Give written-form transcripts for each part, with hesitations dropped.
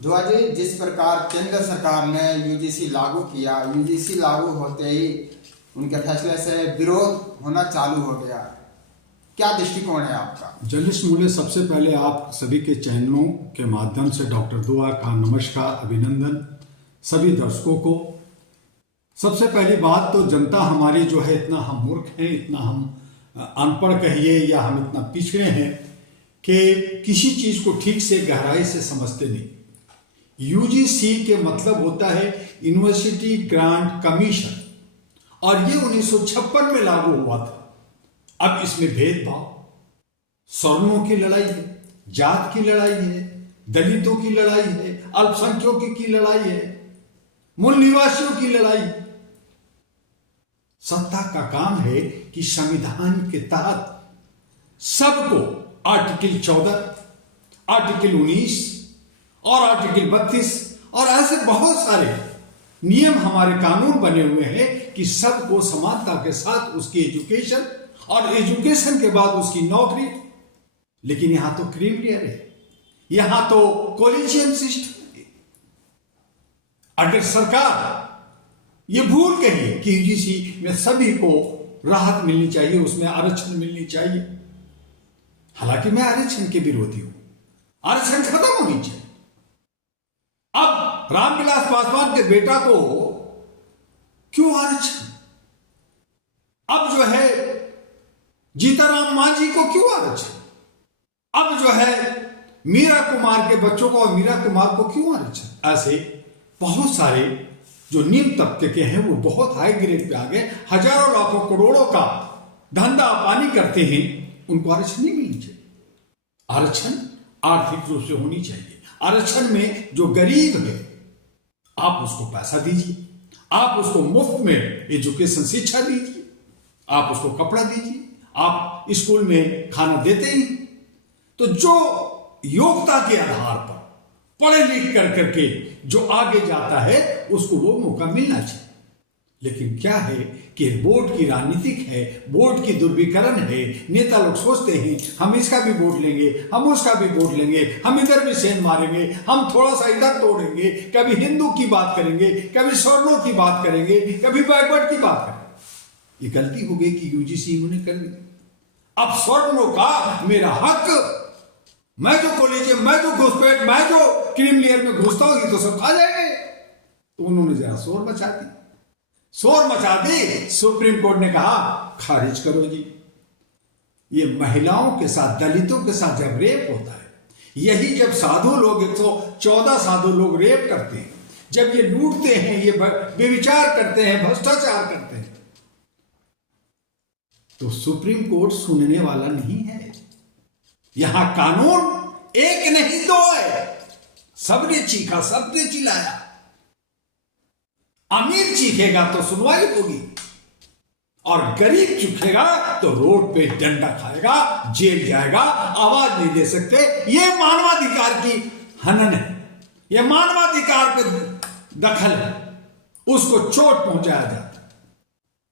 दुआ जी, जिस प्रकार केंद्र सरकार ने यूजीसी लागू किया, यूजीसी लागू होते ही उनके फैसले से विरोध होना चालू हो गया, क्या दृष्टिकोण है आपका? जर्नलिस्ट मूल्य, सबसे पहले आप सभी के चैनलों के माध्यम से डॉक्टर दुआ का नमस्कार, अभिनंदन सभी दर्शकों को। सबसे पहली बात तो जनता हमारी जो है, इतना हम मूर्ख हैं, इतना हम अनपढ़ कहिए या हम इतना पिछड़े हैं कि किसी चीज को ठीक से गहराई से समझते नहीं। यूजीसी के मतलब होता है यूनिवर्सिटी ग्रांट कमीशन, और ये 1956 में लागू हुआ था। अब इसमें भेदभाव, सवर्णों की लड़ाई है, जात की लड़ाई है, दलितों की लड़ाई है, अल्पसंख्यकों की लड़ाई है, मूल निवासियों की लड़ाई। सत्ता का काम है कि संविधान के तहत सबको आर्टिकल 14, आर्टिकल 19 और आर्टिकल 32 और ऐसे बहुत सारे नियम हमारे कानून बने हुए हैं कि सबको समानता के साथ उसकी एजुकेशन और एजुकेशन के बाद उसकी नौकरी। लेकिन यहां तो क्रीमिलियर है, यहां तो कॉलेजियम सिस्टम है। अगर सरकार ये भूल गई कि यूजीसी में सभी को राहत मिलनी चाहिए, उसमें आरक्षण मिलनी चाहिए। हालांकि मैं आरक्षण के विरोधी हूं, आरक्षण खत्म होनी चाहिए। अब रामविलास पासवान के बेटा को क्यों आरक्षण? अब जो है जीताराम मांझी को क्यों आरक्षण? अब जो है मीरा कुमार के बच्चों को और मीरा कुमार को क्यों आरक्षण? ऐसे बहुत सारे जो निम्न तबके के हैं वो बहुत हाई ग्रेड पे आ गए, हजारों लाखों करोड़ों का धंधा पानी करते हैं, उनको आरक्षण नहीं मिलनी चाहिए। आरक्षण आर्थिक रूप से होनी चाहिए। आरक्षण में जो गरीब है आप उसको पैसा दीजिए, आप उसको मुफ्त में एजुकेशन शिक्षा दीजिए, आप उसको कपड़ा दीजिए, आप स्कूल में खाना देते ही। तो जो योग्यता के आधार पर पढ़े लिख करके जो आगे जाता है उसको वो मौका मिलना चाहिए। लेकिन क्या है कि वोट की राजनीतिक है, वोट की दुर्विकरण है। नेता लोग सोचते हैं हम इसका भी वोट लेंगे, हम उसका भी वोट लेंगे, हम इधर भी सेंध मारेंगे, हम थोड़ा सा इधर तोड़ेंगे, कभी हिंदू की बात करेंगे, कभी सवर्णों की बात करेंगे, कभी बैकवर्ड की बात करेंगे। ये गलती हो गई कि यूजीसी उन्होंने कर ली। अब सवर्णों का मेरा हक, मैं जो कॉलेज, मैं जो घुसपैठ, मैं जो क्रीमिलियर में घुसता हूं, ये तो सब खा जाएंगे। तो उन्होंने जरा शोर मचा दी, शोर मचा दी। सुप्रीम कोर्ट ने कहा खारिज करो जी। ये महिलाओं के साथ, दलितों के साथ जब रेप होता है, यही जब साधु लोग 114 साधु लोग रेप करते हैं, जब ये लूटते हैं, ये व्यभिचार करते हैं, भ्रष्टाचार करते हैं, तो सुप्रीम कोर्ट सुनने वाला नहीं है। यहां कानून एक नहीं दो है। सबने चीखा, सबने चिल्लाया। अमीर चीखेगा तो सुनवाई होगी, और गरीब चीखेगा तो रोड पे डंडा खाएगा, जेल जाएगा, आवाज नहीं दे सकते। यह मानवाधिकार की हनन है, यह मानवाधिकार पे दखल है, उसको चोट पहुंचाया जाता है।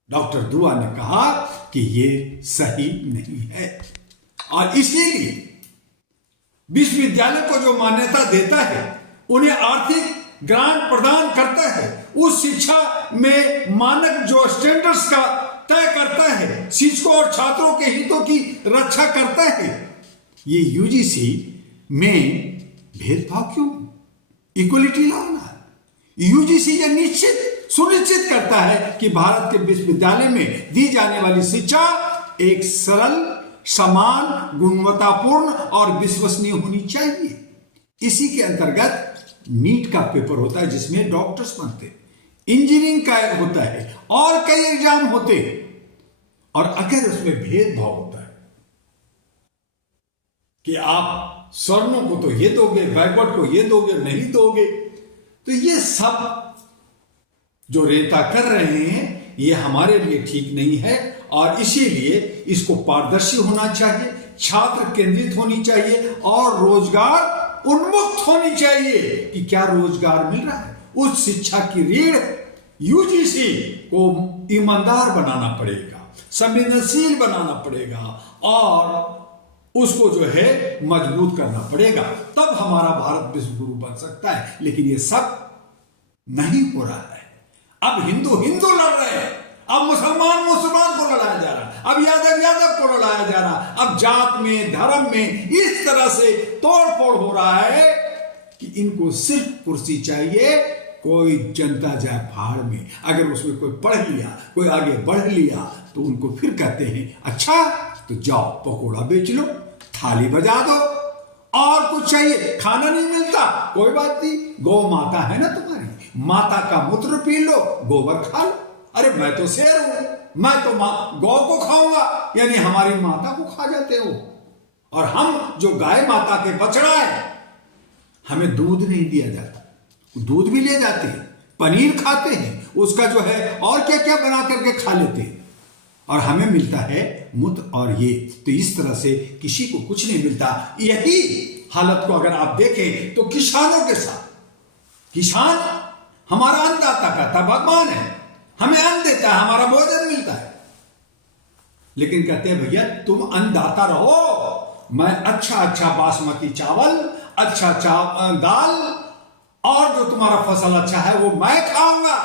डॉक्टर दुआ ने कहा कि यह सही नहीं है, और इसीलिए विश्वविद्यालय को जो मान्यता देता है, उन्हें आर्थिक ग्रांट प्रदान करता है, उस शिक्षा में मानक जो स्टैंडर्ड्स का तय करता है, शिक्षकों और छात्रों के हितों की रक्षा करता है। ये यूजीसी में भेदभाव क्यों? इक्वलिटी लाना है। यूजीसी ये निश्चित सुनिश्चित करता है कि भारत के विश्वविद्यालय में दी जाने वाली शिक्षा एक सरल, समान, गुणवत्तापूर्ण और विश्वसनीय होनी चाहिए। इसी के अंतर्गत नीट का पेपर होता है जिसमें डॉक्टर्स बनते हैं, इंजीनियरिंग का होता है और कई एग्जाम होते हैं। और अगर उसमें भेदभाव होता है कि आप सवर्णों को तो ये दोगे, बैकवर्ड को ये दोगे, नहीं दोगे, तो ये सब जो नेता कर रहे हैं ये हमारे लिए ठीक नहीं है। और इसीलिए इसको पारदर्शी होना चाहिए, छात्र केंद्रित होनी चाहिए और रोजगार उन्मुक्त होनी चाहिए कि क्या रोजगार मिल रहा है। उस शिक्षा की रीढ़ यूजीसी को ईमानदार बनाना पड़ेगा, संवेदनशील बनाना पड़ेगा और उसको जो है मजबूत करना पड़ेगा, तब हमारा भारत विश्व गुरु बन सकता है। लेकिन ये सब नहीं हो रहा है। अब हिंदू हिंदू लड़ रहे हैं, अब मुसलमान मुसलमान को लड़ाया जा रहा है, अब यादव यादव को लड़ाया जा रहा है, अब जात में धर्म में इस तरह से तोड़ फोड़ हो रहा है कि इनको सिर्फ कुर्सी चाहिए। कोई जनता जाए भाड़ में, अगर उसमें कोई पढ़ लिया, कोई आगे बढ़ लिया, तो उनको फिर कहते हैं अच्छा तो जाओ पकोड़ा बेच लो, थाली बजा दो, और कुछ चाहिए, खाना नहीं मिलता कोई बात नहीं, गौ माता है ना तुम्हारी, माता का मूत्र पी लो, गोबर खा लो। अरे मैं तो शेर हूं, मैं तो गौ को खाऊंगा, यानी हमारी माता को खा जाते हो। और हम जो गाय माता के बछड़ा है, हमें दूध नहीं दिया जाता, दूध भी ले जाते हैं, पनीर खाते हैं, उसका जो है और क्या क्या बना करके खा लेते हैं, और हमें मिलता है मूत्र और ये। तो इस तरह से किसी को कुछ नहीं मिलता। यही हालत को अगर आप देखें तो किसानों के साथ, किसान हमारा अन्नदाता का भगवान है, हमें अन्न देता है, हमारा भोजन मिलता है, लेकिन कहते हैं भैया तुम अन्नदाता रहो, मैं अच्छा अच्छा बासमती चावल, अच्छा दाल, और जो तुम्हारा फसल अच्छा है वो मैं खाऊंगा।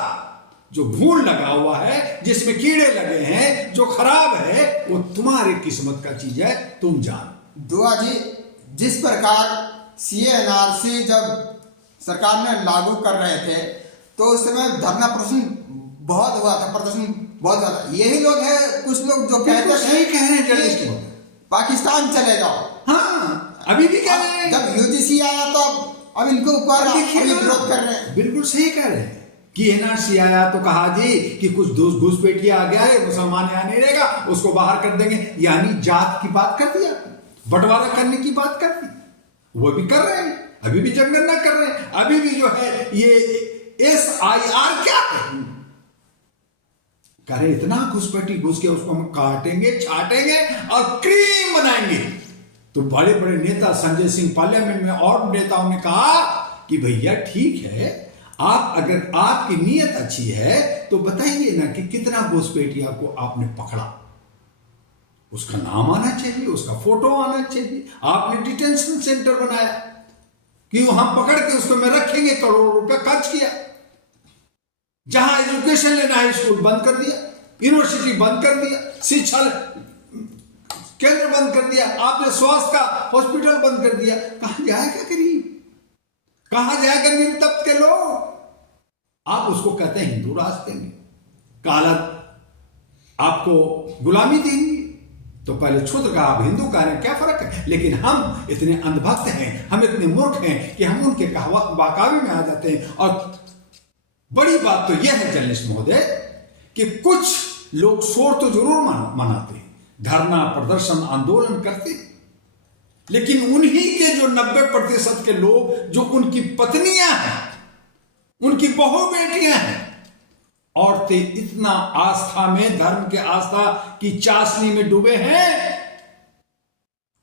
जो घून लगा हुआ है, जिसमें कीड़े लगे हैं, जो खराब है, वो तुम्हारी किस्मत का चीज है, तुम जान। दुआ जी, जिस प्रकार CA/NRC जब सरकार ने लागू कर रहे थे तो उस समय धरना प्रदर्शन बहुत हुआ था, बहुत हुआ था। यही लोग हैं, कुछ लोग जो कहते सही कह रहे हैं, पाकिस्तान चले जाओ। हाँ, अभी भी कह रहे हैं। जब UGC आया तो अब इनको ऊपर विरोध कर रहे हैं। बिल्कुल सही कह रहे हैं कि NRC आया तो कहा जी कि कुछ घुसपैठिया आ गया है, मुसलमान यहाँ नहीं रहेगा, उसको बाहर कर देंगे, यानी जात की बात कर दिया, बंटवारा करने की बात कर दी। वो भी कर रहे हैं, अभी भी जनगणना कर रहे हैं, अभी भी जो है ये SIR क्या है, करे इतना घुसपैठी घुस के उसको हम काटेंगे, छाटेंगे और क्रीम बनाएंगे। तो बड़े बड़े नेता, संजय सिंह पार्लियामेंट में और नेताओं ने कहा कि भैया ठीक है, आप अगर आपकी नीयत अच्छी है तो बताइए ना कि कितना घुसपैठिया को आपने पकड़ा, उसका नाम आना चाहिए, उसका फोटो आना चाहिए। आपने डिटेंशन सेंटर बनाया कि हम पकड़ के उसको में रखेंगे, करोड़ों रुपया खर्च किया, जहां एजुकेशन लेना है स्कूल बंद कर दिया, यूनिवर्सिटी बंद कर दिया, शिक्षा केंद्र बंद कर दिया, आपने स्वास्थ्य का हॉस्पिटल बंद कर दिया। कहां जाएगा गरीब, कहां जाएगा निम्न तबके के लोग? आप उसको कहते हैं हिंदू राज देंगे, काला आपको गुलामी देंगे, तो पहले क्षुद्र का आप हिंदू कह रहे हैं, क्या फर्क है? लेकिन हम इतने अंधभक्त हैं, हम इतने मूर्ख हैं कि हम उनके बहकावे में आ जाते हैं। और बड़ी बात तो यह है जर्नलिस्ट महोदय कि कुछ लोग शोर तो जरूर मनाते हैं, धरना प्रदर्शन आंदोलन करते, लेकिन उन्हीं के जो 90% के लोग, जो उनकी पत्नियां हैं, उनकी बहू बेटियां हैं, औरतें इतना आस्था में, धर्म के आस्था की चाशनी में डूबे हैं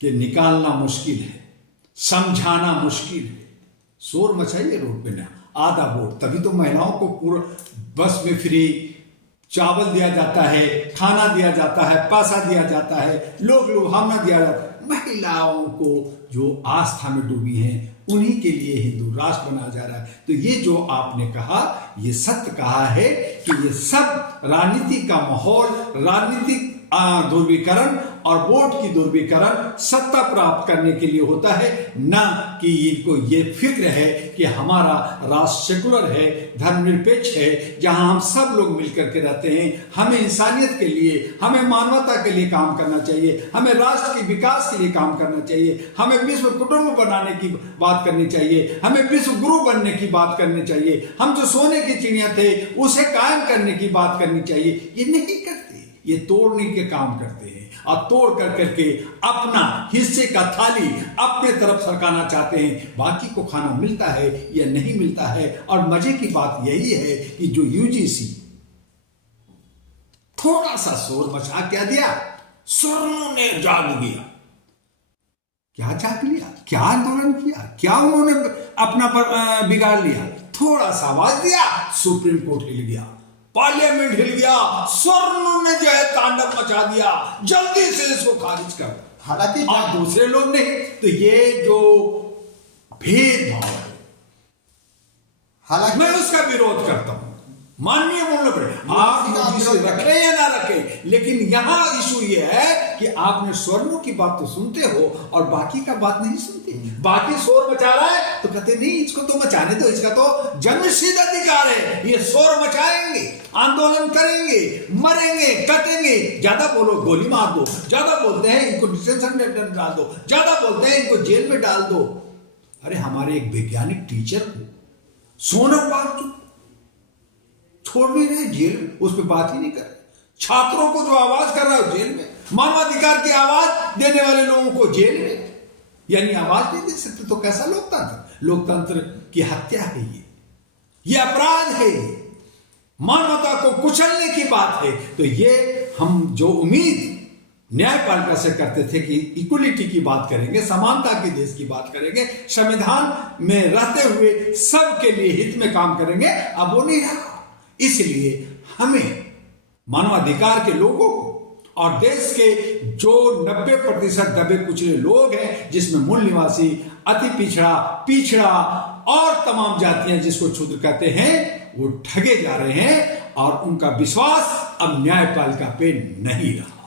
कि निकालना मुश्किल है, समझाना मुश्किल है। शोर मचाइए रोड पे ना, आधा वोट, तभी तो महिलाओं को पूरा बस में फ्री चावल दिया जाता है, खाना दिया जाता है, पैसा दिया जाता है, लोग लुभावना दिया जाता है। महिलाओं को जो आस्था में डूबी हैं, उन्हीं के लिए हिंदू राष्ट्र बनाया जा रहा है। तो ये जो आपने कहा, ये सत्य कहा है कि ये सब राजनीति का माहौल, राजनीतिक ध्रुवीकरण और वोट की ध्रुवीकरण सत्ता प्राप्त करने के लिए होता है, ना कि इनको ये फिक्र है कि हमारा राष्ट्र सेकुलर है, धर्मनिरपेक्ष है, जहां हम सब लोग मिलकर के रहते हैं। हमें इंसानियत के लिए, हमें मानवता के लिए काम करना चाहिए, हमें राष्ट्र के विकास के लिए काम करना चाहिए, हमें विश्व कुटुंब बनाने की बात करनी चाहिए, हमें विश्व गुरु बनने की बात करनी चाहिए, हम जो सोने की चिड़िया थे उसे कायम करने की बात करनी चाहिए। ये नहीं करते, ये तोड़ने के काम करते हैं, और तोड़ कर करके अपना हिस्से का थाली अपने तरफ सरकाना चाहते हैं। बाकी को खाना मिलता है या नहीं मिलता है। और मजे की बात यही है कि जो UGC थोड़ा सा शोर मचा क्या दिया, स्वर्णों ने जाग गया। क्या जाग लिया, क्या आंदोलन किया, क्या उन्होंने अपना बिगाड़ लिया? थोड़ा सा आवाज दिया, सुप्रीम कोर्ट हिल गया, पार्लियामेंट हिल गया, स्वर्ण ने जो है तांडव मचा दिया, जल्दी से इसको खारिज कर। हालांकि और दूसरे लोग नहीं। तो ये जो भेदभाव है, हालांकि मैं उसका विरोध करता हूं। माननीय बोलना पड़े, आप यूजीसी रखे या ना रखे, लेकिन यहां इशू ये है कि आपने स्वर्णों की बात तो सुनते हो और बाकी का बात नहीं सुनते। बाकी शोर मचा रहा है तो कहते नहीं, इसको तो मचाने दो, इसका तो जन्मसिद्ध अधिकार है, ये शोर मचाएंगे, आंदोलन करेंगे, मरेंगे, कटेंगे। ज्यादा बोलो गोली मार दो, ज्यादा बोलते हैं इनको डिटेंशन सेंटर में डाल दो, ज्यादा बोलते हैं इनको जेल में डाल दो। अरे हमारे एक वैज्ञानिक टीचर को सोनम वांगचुक छोड़ नहीं रहे जेल में, उस पर बात ही नहीं कर रहे। छात्रों को जो आवाज कर रहा है जेल में, मानवाधिकार की आवाज देने वाले लोगों को जेल में, यानी आवाज नहीं दे सकते। तो कैसा लोकतंत्र? लोकतंत्र की हत्या है ये अपराध है, ये मानवता को कुचलने की बात है। तो ये हम जो उम्मीद न्यायपालिका से करते थे कि इक्वलिटी की बात करेंगे, समानता के देश की बात करेंगे, संविधान में रहते हुए सबके लिए हित में काम करेंगे, अब वो नहीं रहा। इसलिए हमें मानवाधिकार के लोगों को और देश के जो 90% दबे कुचले लोग हैं, जिसमें मूल निवासी, अति पिछड़ा और तमाम जातियां जिसको क्षुद्र कहते हैं, वो ठगे जा रहे हैं और उनका विश्वास अब न्यायपालिका पे नहीं रहा।